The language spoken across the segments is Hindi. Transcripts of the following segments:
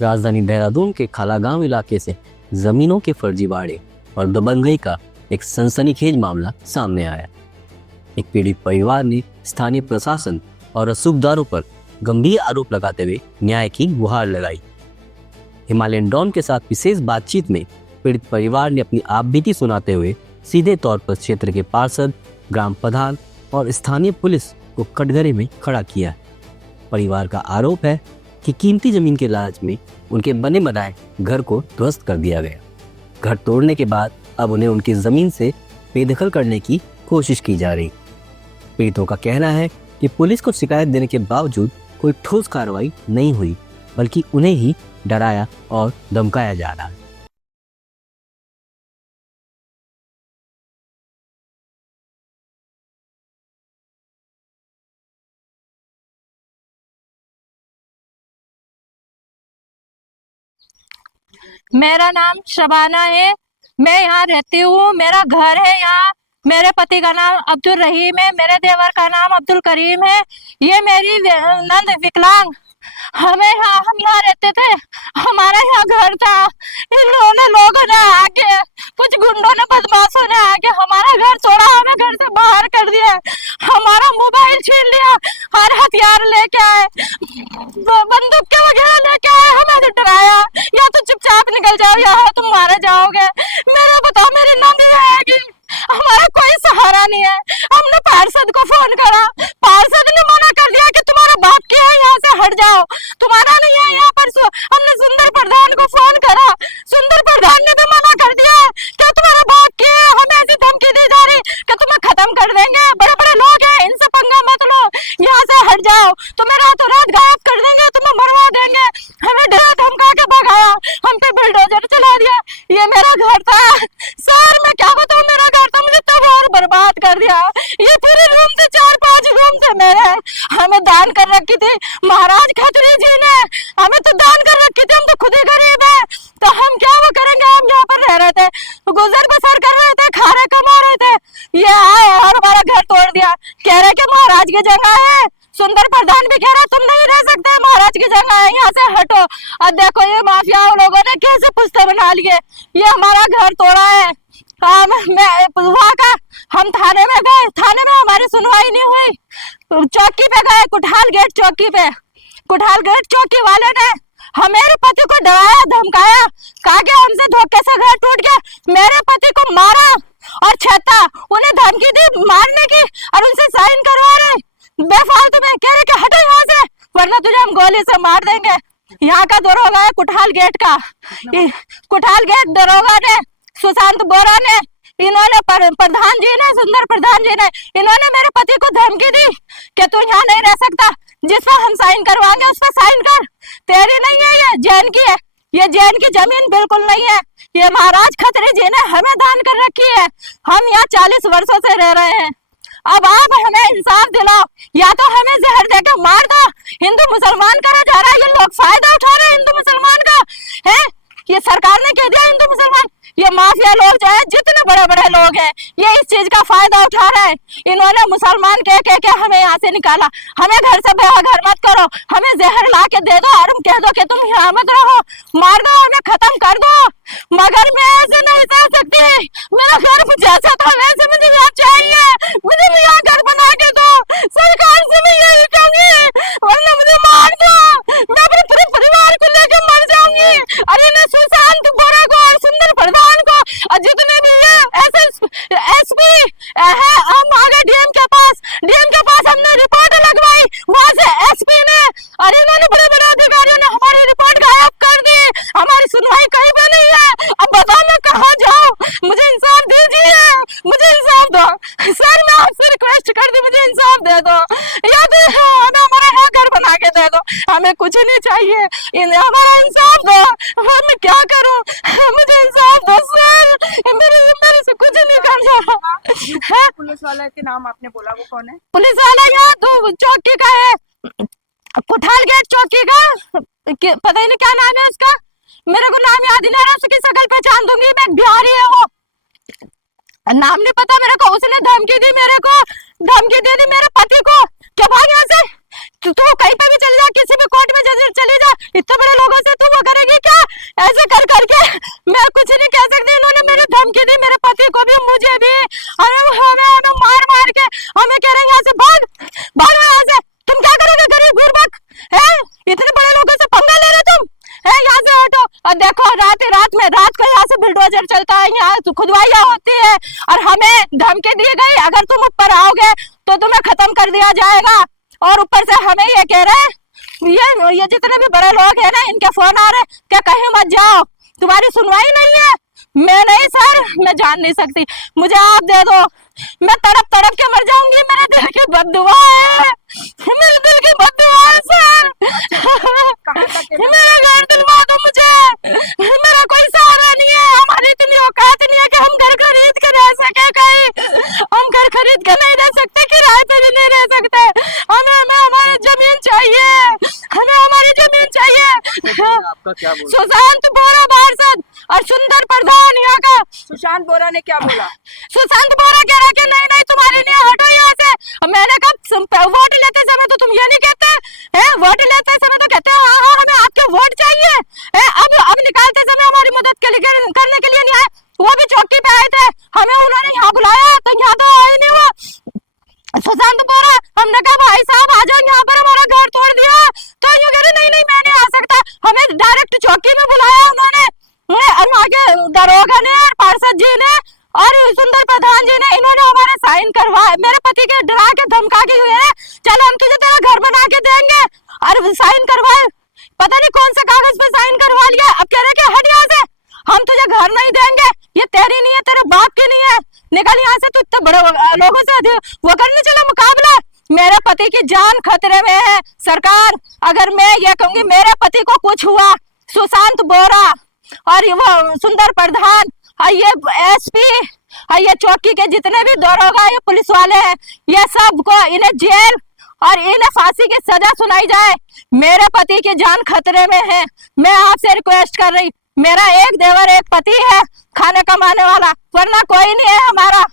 राजधानी देहरादून के खालागांव इलाके से जमीनों के फर्जीवाड़े और दबंगई का एक सनसनीखेज मामला सामने आया। एक पीड़ित परिवार ने स्थानीय प्रशासन और रसूखदारों पर गंभीर आरोप लगाते हुए न्याय की गुहार लगाई। हिमालयन डॉन के साथ विशेष बातचीत में पीड़ित परिवार ने अपनी आपबीती सुनाते हुए सीधे तौर पर क्षेत्र के पार्षद, ग्राम प्रधान और स्थानीय पुलिस को कटघरे में खड़ा किया। परिवार का आरोप है कि कीमती जमीन के लालच में उनके बने बनाए घर को ध्वस्त कर दिया गया। घर तोड़ने के बाद अब उन्हें उनकी जमीन से बेदखल करने की कोशिश की जा रही। पीड़ितों का कहना है कि पुलिस को शिकायत देने के बावजूद कोई ठोस कार्रवाई नहीं हुई, बल्कि उन्हें ही डराया और धमकाया जा रहा है। मेरा नाम शबाना है। मैं यहाँ रहती हूँ, मेरा घर है यहाँ। मेरे पति का नाम अब्दुल रहीम है, मेरे देवर का नाम अब्दुल करीम है। ये मेरी नंद विकलांग। हम यहाँ रहते थे, हमारा यहाँ घर था। इन लोगों ने आके, कुछ गुंडों ने, बदमाशों ने आके हमारा घर तोड़ा, हमें घर से बाहर कर दिया, हमारा मोबाइल छीन लिया, हर हथियार लेके आए, बंदूक के वगैरह लेके आए, हमें डराया, या तो चुपचाप निकल जाओ या तुम मारे जाओगे। मेरा बताओ, मेरी नंदी आएगी, हमारा कोई सहारा नहीं है। हमने पार्षद को फोन करा, पार्षद ने मना कर दिया कि तुम्हारा बाप क्या है, यहाँ से हट जाओ, तुम्हारा नहीं है यहाँ पर। हमने सुंदर प्रधान को फोन करा, सुंदर प्रधान ने भी मना कर दिया कि तुम्हारा बाप क्या है। हमें ऐसी धमकी दी जा रही कि तुम्हें खत्म कर देंगे, बड़े बड़े लोग हैं, इनसे पंगा मत लो, यहाँ से हट जाओ, तुम्हें रातों रात गायब कर देंगे, तुम्हें मरवा देंगे। हमें डरा धमका के भगाया, हम पे बुलडोजर चला दिया। ये मेरा घर था सर, मैं क्या बताऊं, मेरा घर था, मुझे तब और बर्बाद कर दिया। ये पूरे रूम से 4-5 रूम थे मेरे, हमें दान कर रखी थी महाराज खत्री जी ने, हमें तो दान कर रखी थी। हम तो खुद ही गरीब है, तो हम क्या वो करेंगे। हम यहाँ पर रह रहे थे, गुजर बसर कर रहे थे, खा रहे कमा रहे थे। ये आए और हमारा घर तोड़ दिया, कह रहे कि महाराज की जगह है। सुंदर प्रधान भी कह रहा तुम नहीं रह सकते, महाराज की जगह है, यहाँ से हटो। अब देखो ये माफिया लोगों ने कैसे पुस्ते बना लिए, ये हमारा घर तोड़ा है। वहाँ का हम थाने में गए, थाने में हमारी सुनवाई नहीं हुई। चौकी पे गए, कुठाल गेट चौकी पे, कुठाल गेट चौकी वाले ने हमारे पति को डराया, धमकाया, कहा कि हमसे धोखे से घर टूट गया। मेरे पति को मारा और छेता, उन्हें धमकी दी मारने की और उनसे साइन करवा रहे बेफालतू में, कह रहे कि हटो यहाँ से वरना तुझे हम गोली से मार देंगे। यहाँ का दरोगा है कुठाल गेट का, कुठाल गेट दरोगा ने, सुशांत बोरा ने, इन्होंने प्रधान जी ने, सुंदर प्रधान जी ने, इन्होंने मेरे पति को धमकी दी कि तू यहाँ नहीं रह सकता, जिस पर हम साइन करवाएंगे उस पर साइन कर, तेरी नहीं है, ये जैन की है, ये जैन की जमीन बिल्कुल नहीं है, ये महाराज खत्री जी ने हमें दान कर रखी है। हम यहाँ 40 वर्षों से रह रहे हैं, अब आप हमें इंसाफ दिलाओ, या तो हमें जहर देकर मार दो। हिंदू मुसलमान करा जा रहा है, ये लोग फायदा उठा रहे हैं हिंदू मुसलमान का, है ये सरकार ने कह दिया हिंदू मुसलमान, ये माफिया लोग जो है, जितने बड़े बड़े लोग हैं, ये इस चीज का फायदा उठा रहे हैं। इन्होंने मुसलमान कह के हमें यहाँ से निकाला, हमें घर से बेघर मत करो, हमें जहर ला के दे दो और हम कह दो कि तुम यहाँ मत रहो, मार दो, हमें खत्म कर दो, मगर मैं ऐसे नहीं सह सकती। मेरा घर जैसा था वैसे मुझे यहाँ चाहिए, मुझे यहाँ घर बना के दो, सरकार से मैं यही कहूंगी, वरना मुझे मार दो, मैं अपने पूरे परिवार को लेकर मर जाऊंगी। अरे मैं सुशांत बोरा को और सुंदर प्रधान को और जितने भी एसपी है, हम आ गए डीएम के पास हमने रिपोर्ट लगवाई, वहाँ से एसपी ने और इन्होंने बड़े बड़े अधिकारियों ने हमारी रिपोर्ट गायब कर दी, हमारी सुनवाई कहीं पे नहीं है। अब बताओ मैं कहाँ जाऊँ, मुझे इंसाफ दीजिए, मुझे इंसाफ दो सर, मैं आपसे रिक्वेस्ट कर दी, मुझे इंसाफ दे दो, या तो हमें हमारा यहाँ घर बना के दे दो, हमें कुछ नहीं चाहिए, हमारा इंसाफ दो। मैं क्या करूँ, मुझे इंसाफ दो सर, मेरे से कुछ नहीं कर रहा। पुलिस वाला के नाम आपने बोला, वो कौन है? पुलिस वाला यहाँ तो चौकी का है, कुठाल गेट चौकी का, पता ही नहीं क्या नाम है उसका, मेरे को नाम याद ही नहीं आ रहा, उसकी शकल पहचान दूंगी मैं, बिहारी है वो, नाम नहीं पता मेरे को। उसने धमकी दी मेरे को, धमकी दे दी मेरे पति को कि भाग यहाँ से, तू कहीं पे भी चली जा, किसी भी कोर्ट में चली जा, इतने बड़े लोगों से तू वो करेगी क्या? ऐसे कर करके मैं कुछ नहीं कह सकती। इन्होंने मेरे धमकी दी, मेरे पति को भी मुझे भी। हमें हमें मार मार के हमें कह रहे हैं यहाँ से भाग भाग यहाँ से। तुम क्या करोगे गरीब गुरबक है? इतने बड़े लोगों से पंगा ले रहे तुम है? यहाँ से हटो। और देखो रात को यहाँ से बुलडोजर चलता है, यहाँ तो खुदवाइयाँ होती है और हमें धमकी दी गई अगर तुम ऊपर आओगे तो तुम्हें खत्म कर दिया जाएगा। और ऊपर से हमें ये कह रहे हैं ये जितने भी बड़े लोग हैं ना, इनके फोन आ रहे क्या कहीं मत जाओ, तुम्हारी सुनवाई नहीं है। मैं नहीं सर, मैं जान नहीं सकती, मुझे आप दे दो, मैं तड़प तड़प के मर जाऊंगी। मेरे दिल की बद्दुआ है, मेरे दिल की बद्दुआ है सर। मेरा घर दिलवा दो मुझे, मेरा कोई सहारा नहीं है। हमारी इतनी औकात नहीं है कि हम घर खरीद के रह सके कहीं। हम घर खरीद के नहीं रह सकते, किराए पे भी नहीं रह सकते। हमें हमारी जमीन चाहिए, हमें हमारी जमीन चाहिए। आपका क्या बोल? सुशांत बोरा पार्षद और सुंदर प्रधान यहाँ का। सुशांत बोरा ने क्या बोला? सुशांत बोरा कह रहा कि नहीं तुम्हारी नहीं, हटो यहाँ से। मैंने कहा वोट लेते समय तो तुम ये नहीं कहते हैं, वोट लेते समय तो कहते हैं हाँ हमें आपके वोट चाहिए है। अब निकालते समय हमारी मदद के लिए करने के लिए नहीं आए। वो भी चौकी पे आए थे, हमें उन्होंने यहाँ बुलाया तो यहाँ तो आए नहीं वो सुशांत बोरा। हमने कहा भाई साहब आ जाओ, यहाँ पर हमारा घर तोड़ दिया। तो यूँ कह रहे नहीं मैं नहीं आ सकता। हमें डायरेक्ट चौकी में बुलाया उन्होंने, आगे दरोगा ने और पार्षद जी ने और सुंदर प्रधान जी ने, इन्होंने हमारे साइन करवाए। मेरे पति के डरा के धमका के हुए हैं चल हम तुझे तेरा घर बना के देंगे, और साइन करवाए। पता नहीं कौन से कागज पे साइन करवा लिया। अब कह रहे कि हट यहाँ से, हम तुझे घर नहीं देंगे, ये तेरी नहीं है, तेरे बाप की नहीं है, निकल यहाँ से। तू इतने बड़े लोगों से वो करने चला मुकाबला। मेरे पति की जान खतरे में है सरकार। अगर मैं ये कहूंगी मेरे पति को कुछ हुआ, सुशांत बोरा और वो सुंदर प्रधान और ये एसपी और ये चौकी के जितने भी दरोगा ये पुलिस वाले हैं, ये सबको इन्हें जेल और इन्हें फांसी की सजा सुनाई जाए। मेरे पति की जान खतरे में है। मैं आपसे रिक्वेस्ट कर रही, मेरा एक देवर एक पति है खाने कमाने वाला, वरना कोई नहीं है हमारा।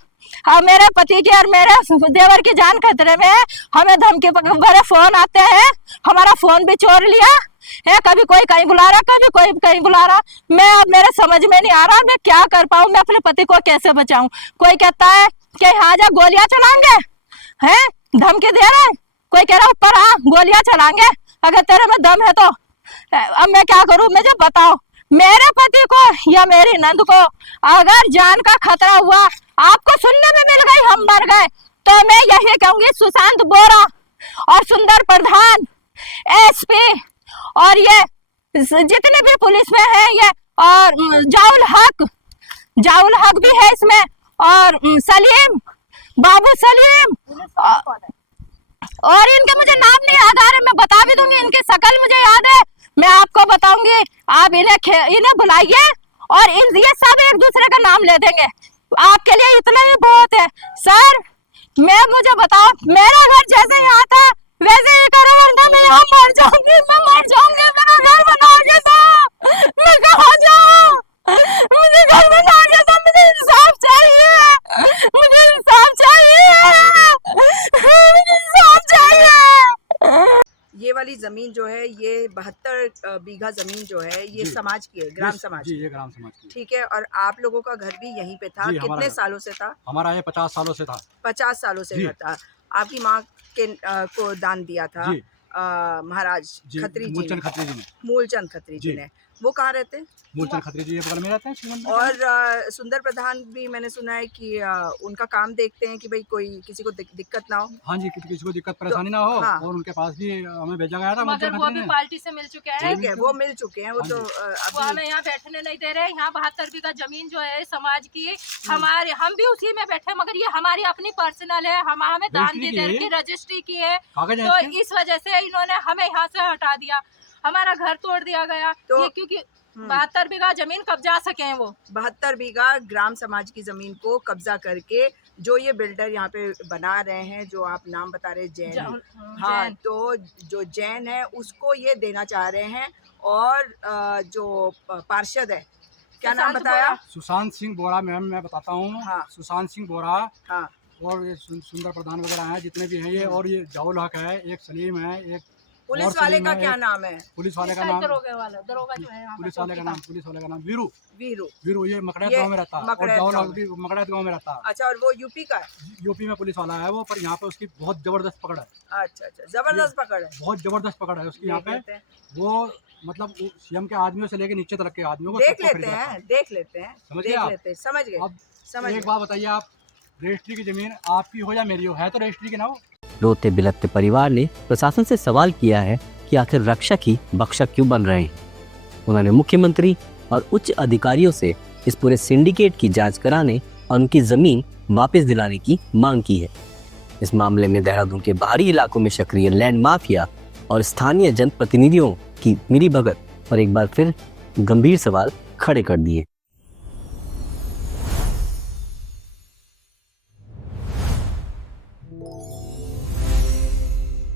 हाँ, मेरे पति की और मेरे देवर की जान खतरे में है। हमें धमकी भरे फोन आते हैं, हमारा फोन भी चोर लिया है, कभी कोई कहीं बुला रहा, कभी कोई कहीं बुला रहा। मैं अब मेरे समझ में नहीं आ रहा मैं क्या कर पाऊँ, मैं अपने पति को कैसे बचाऊं। कोई कहता है कि हाँ जा गोलियां चलाएंगे, हैं धमकी दे रहे हैं। कोई कह रहा ऊपर हाँ गोलियां चलाएंगे अगर तेरे में दम है तो। अब मैं क्या करूं, मुझे बताओ। मेरे पति को या मेरी नंद को अगर जान का खतरा हुआ, आपको सुनने में मिल गई हम मर गए, तो मैं यही कहूंगी सुशांत बोरा और सुंदर प्रधान एसपी और ये जितने भी पुलिस में है ये, और जाउल हक भी है इसमें, और सलीम बाबू सलीम, और इनके मुझे नाम नहीं याद आ रहे, मैं बता भी दूंगी, इनकी शकल मुझे याद है, मैं आपको बताऊंगी। आप इन्हें बुलाइए और ये सब एक दूसरे का नाम ले देंगे। आपके लिए इतना ही बहुत है सर। मुझे बताओ, मेरा घर जैसे यहाँ था वैसे ही करो, वरना मैं यहाँ मर जाऊंगी, मैं मर जाऊंगी। मेरा घर बनाओगे तो मैं कहाँ जाऊँ? मुझे घर बनाओगे तो मुझे इंसाफ चाहिए, मुझे इंसाफ चाहिए, मुझे इंसाफ चाहिए। ये वाली जमीन जो है, ये 72 बीघा जमीन जो है, ये समाज की है, ग्राम समाज जी, की। ये ग्राम समाज की। ठीक है, और आप लोगों का घर भी यहीं पे था। जी, कितने सालों से था? हमारा ये 50 सालों से था। 50 सालों से जी। घर था। आपकी माँ के को दान दिया था जी। महाराज जी, खत्री जी मूलचंद ने, खत्री जी ने। मूलचंद खत्री जी जी। ने। वो कहाँ रहते? मूलचंद खत्री जी ये बगल में रहते हैं श्रीमंत में। और सुंदर प्रधान भी मैंने सुना है कि उनका काम देखते हैं कि भाई कोई किसी को दिक्कत ना हो। हाँ जी, किसी को दिक्कत परेशानी ना हो। हाँ। और उनके पास भी हमें भेजा गया था मगर मूलचंद वो खत्री भी ने। पार्टी से मिल चुके हैं। ठीक है, वो मिल चुके हैं, वो हाँ तो जी। वो अभी हमें यहाँ बैठने नहीं दे रहे। यहाँ 72 बीघा जमीन जो है समाज की, हमारे हम भी उसी में बैठे, मगर ये हमारी अपनी पर्सनल है। हमें दान रजिस्ट्री दे की दे है। की रजिस्ट्री की है, कागज है तो इसके? इस वजह से इन्होंने हमें यहाँ से हटा दिया, हमारा घर तोड़ दिया गया। तो- ये क्योंकि 72 बीघा जमीन कब्जा सके वो। 72 बीघा ग्राम समाज की जमीन को कब्जा करके जो ये बिल्डर यहाँ पे बना रहे हैं, जो आप नाम बता रहे जैन, हाँ, जैन। तो जो जैन है उसको ये देना चाह रहे हैं। और जो पार्षद है, क्या नाम सुशांत बताया? सुशांत सिंह बोरा मैम, मैं बताता हूँ। हाँ। सुशांत सिंह बोरा हाँ, और ये सुंदर प्रधान वगैरह हैं जितने भी हैं ये, और ये जाउल हक है, एक सलीम है, एक पुलिस और वाले सलीम का है, क्या एक नाम है? पुलिस वाले का नाम दरोगा जो है यहाँ पुलिस वाले का नाम वीरू वीरू। वीरू, ये मकड़ैत ये गांव में रहता है, और मकड़ैत जाउल गाँव हक भी मकड़ैत गांव में रहता है। अच्छा, और वो यूपी का है? यूपी में पुलिस वाला है वो, पर यहाँ पे उसकी बहुत जबरदस्त पकड़ है, अच्छा अच्छा, जबरदस्त पकड़ है। बहुत जबरदस्त पकड़ है उसकी यहाँ देख पे। लेते हैं, वो मतलब सीएम के आदमियों से लेके नीचे तक के आदमियों को देख सबको खरीद लेते रखा है। हैं, देख लेते हैं, समझ गए देख आप? लेते हैं, समझ गए, अब समझ एक गए। बात बताइए आप, रजिस्ट्री की जमीन आपकी हो या मेरी हो, है तो रजिस्ट्री की ना हो। रोते बिलखते परिवार ने प्रशासन से सवाल किया है कि आखिर रक्षक ही भक्षक क्यों बन रहे हैं। उन्होंने मुख्यमंत्री और उच्च अधिकारियों से इस पूरे सिंडिकेट की जांच कराने और उनकी जमीन वापस दिलाने की मांग की है। इस मामले में देहरादून के बाहरी इलाकों में सक्रिय लैंड माफिया और स्थानीय जनप्रतिनिधियों की मिलीभगत और एक बार फिर गंभीर सवाल खड़े कर दिए।